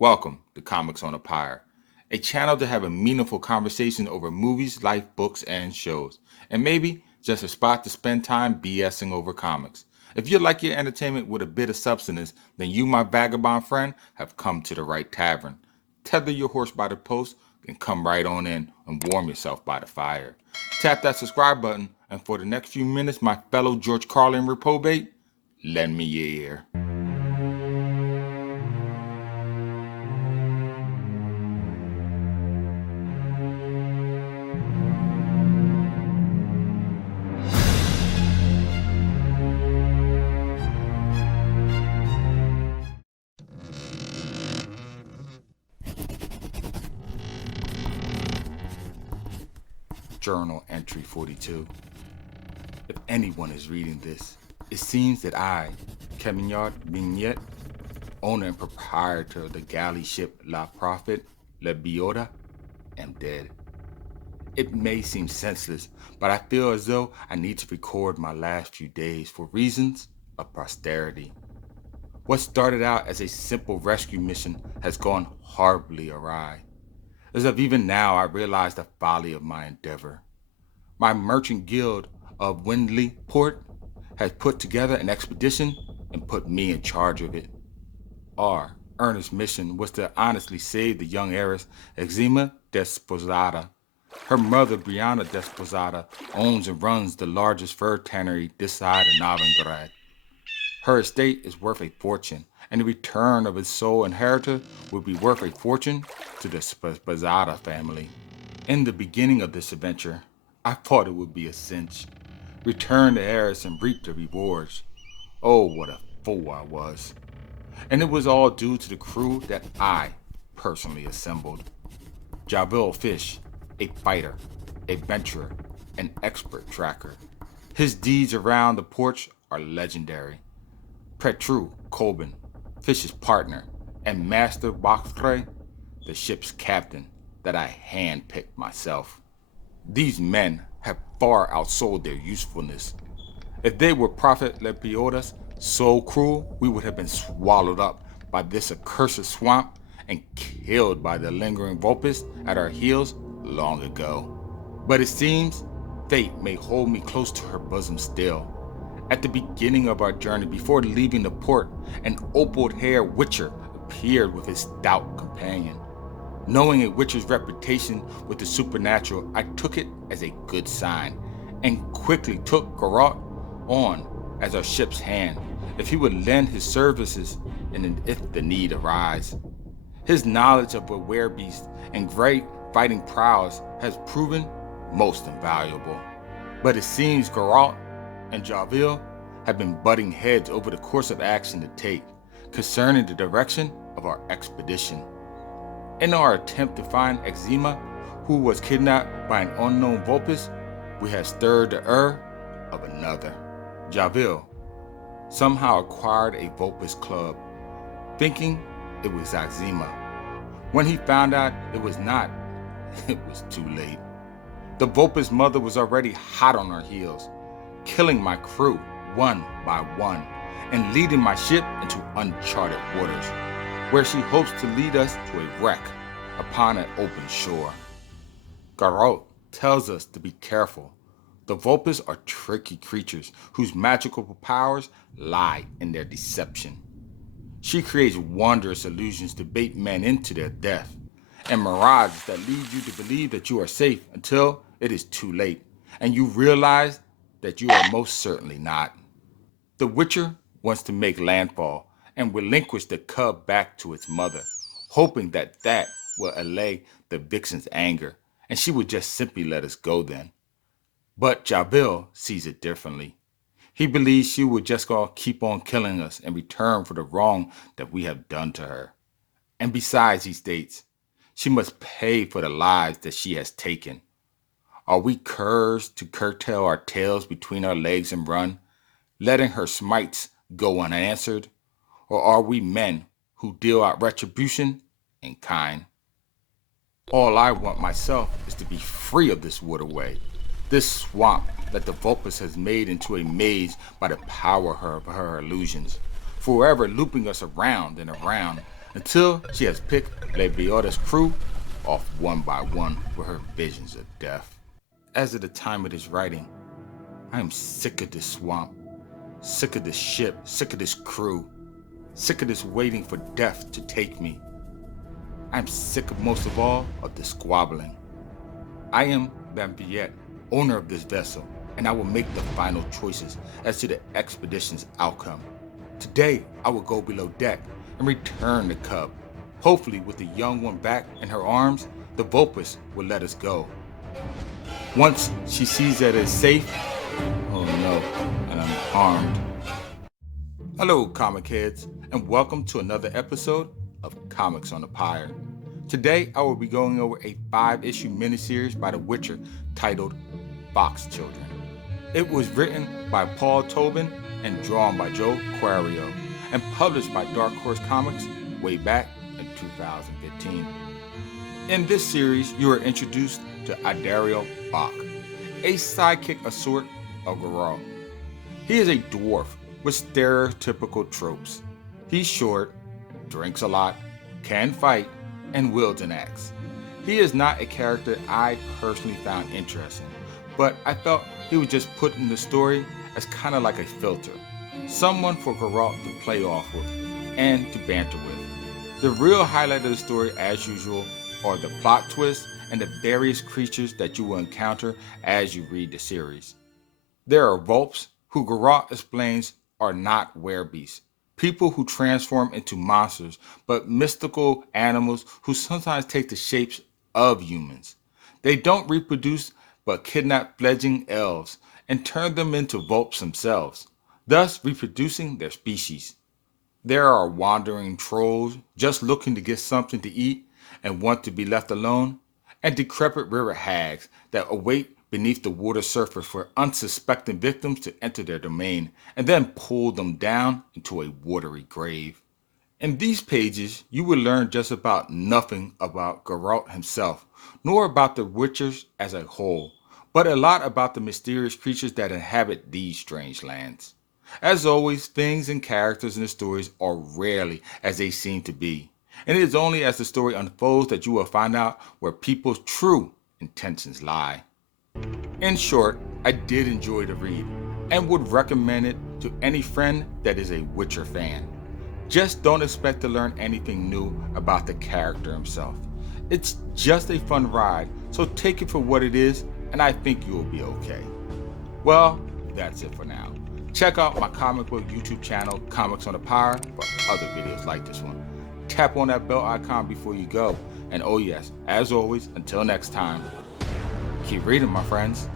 Welcome to Comics on a Pyre, a channel to have a meaningful conversation over movies, life, books, and shows, and maybe just a spot to spend time BSing over comics. If you like your entertainment with a bit of substance, then you, my vagabond friend, have come to the right tavern. Tether your horse by the post and come right on in and warm yourself by the fire. Tap that subscribe button, and for the next few minutes, my fellow George Carlin reprobate, lend me your ear. Journal entry 42. If anyone is reading this, it seems that I, Camignard Vignette, owner and proprietor of the galley ship La Prophet, La Biota, am dead. It may seem senseless, but I feel as though I need to record my last few days for reasons of posterity. What started out as a simple rescue mission has gone horribly awry. As of even now, I realize the folly of my endeavor. My merchant guild of Windley Port has put together an expedition and put me in charge of it. Our earnest mission was to honestly save the young heiress Exima Desposada. Her mother, Brianna Desposada, owns and runs the largest fur tannery this side of Novigrad. Her estate is worth a fortune, and the return of its sole inheritor would be worth a fortune to the Spazada family. In the beginning of this adventure, I thought it would be a cinch. Return the heiress and reap the rewards. Oh, what a fool I was. And it was all due to the crew that I personally assembled. Jabil Fish, a fighter, adventurer, an expert tracker. His deeds around the porch are legendary. Petru Colbin, Fish's partner, and Master Baktre, the ship's captain that I handpicked myself. These men have far outsold their usefulness. If they were Prophet Lepiodas so cruel, we would have been swallowed up by this accursed swamp and killed by the lingering Vulpes at our heels long ago. But it seems fate may hold me close to her bosom still. At the beginning of our journey, before leaving the port, an opal-haired witcher appeared with his stout companion. Knowing a witcher's reputation with the supernatural, I took it as a good sign, and quickly took Garot on as our ship's hand, if he would lend his services and if the need arise. His knowledge of the werebeast and great fighting prowess has proven most invaluable. But it seems Garot and Javille have been butting heads over the course of action to take concerning the direction of our expedition. In our attempt to find Exima, who was kidnapped by an unknown Vulpes, we had stirred the of another. Javille somehow acquired a Vulpes club, thinking it was Exima. When he found out it was not, it was too late. The Vulpes' mother was already hot on her heels, killing my crew one by one and leading my ship into uncharted waters, where she hopes to lead us to a wreck upon an open shore. Garot tells us to be careful. The Vulpes are tricky creatures whose magical powers lie in their deception. She creates wondrous illusions to bait men into their death, and mirages that lead you to believe that you are safe until it is too late, and you realize that you are most certainly not. The Witcher wants to make landfall and relinquish the cub back to its mother, hoping that that will allay the vixen's anger, and she would just simply let us go then. But Javille sees it differently. He believes she would just gonna keep on killing us in return for the wrong that we have done to her. And besides, he states, she must pay for the lives that she has taken. Are we curs to curtail our tails between our legs and run, letting her smites go unanswered? Or are we men who deal out retribution in kind? All I want myself is to be free of this waterway, this swamp that the Vulpes has made into a maze by the power of her illusions, forever looping us around and around, until she has picked Lebioda's crew off one by one with her visions of death. As of the time of this writing, I am sick of this swamp, sick of this ship, sick of this crew, sick of this waiting for death to take me. I am sick of most of all of the squabbling. I am Bambiette, owner of this vessel, and I will make the final choices as to the expedition's outcome. Today, I will go below deck and return the cub. Hopefully, with the young one back in her arms, the Vulpus will let us go. Once she sees that it's safe, oh no, and I'm armed. Hello, comic heads, and welcome to another episode of Comics on the Pyre. Today, I will be going over a 5-issue miniseries by The Witcher titled Fox Children. It was written by Paul Tobin and drawn by Joe Quario, and published by Dark Horse Comics way back in 2015. In this series, you are introduced to Adario Bach, a sidekick assort of Geralt. He is a dwarf with stereotypical tropes. He's short, drinks a lot, can fight, and wields an axe. He is not a character I personally found interesting, but I felt he was just put in the story as kind of like a filter, someone for Geralt to play off with and to banter with. The real highlight of the story, as usual, are the plot twists and the various creatures that you will encounter as you read the series. There are Vulps, who Geralt explains are not werebeasts, people who transform into monsters, but mystical animals who sometimes take the shapes of humans. They don't reproduce, but kidnap fledgling elves and turn them into Vulps themselves, thus reproducing their species. There are wandering trolls just looking to get something to eat and want to be left alone, and decrepit river hags that await beneath the water surface for unsuspecting victims to enter their domain and then pull them down into a watery grave. In these pages, you will learn just about nothing about Geralt himself, nor about the Witchers as a whole, but a lot about the mysterious creatures that inhabit these strange lands. As always, things and characters in the stories are rarely as they seem to be, and it is only as the story unfolds that you will find out where people's true intentions lie. In short, I did enjoy the read and would recommend it to any friend that is a Witcher fan. Just don't expect to learn anything new about the character himself. It's just a fun ride, so take it for what it is, and I think you will be okay. Well, that's it for now. Check out my comic book YouTube channel, Comics on the Pyre, for other videos like this one. Tap on that bell icon before you go, and oh yes, as always, until next time, keep reading, my friends.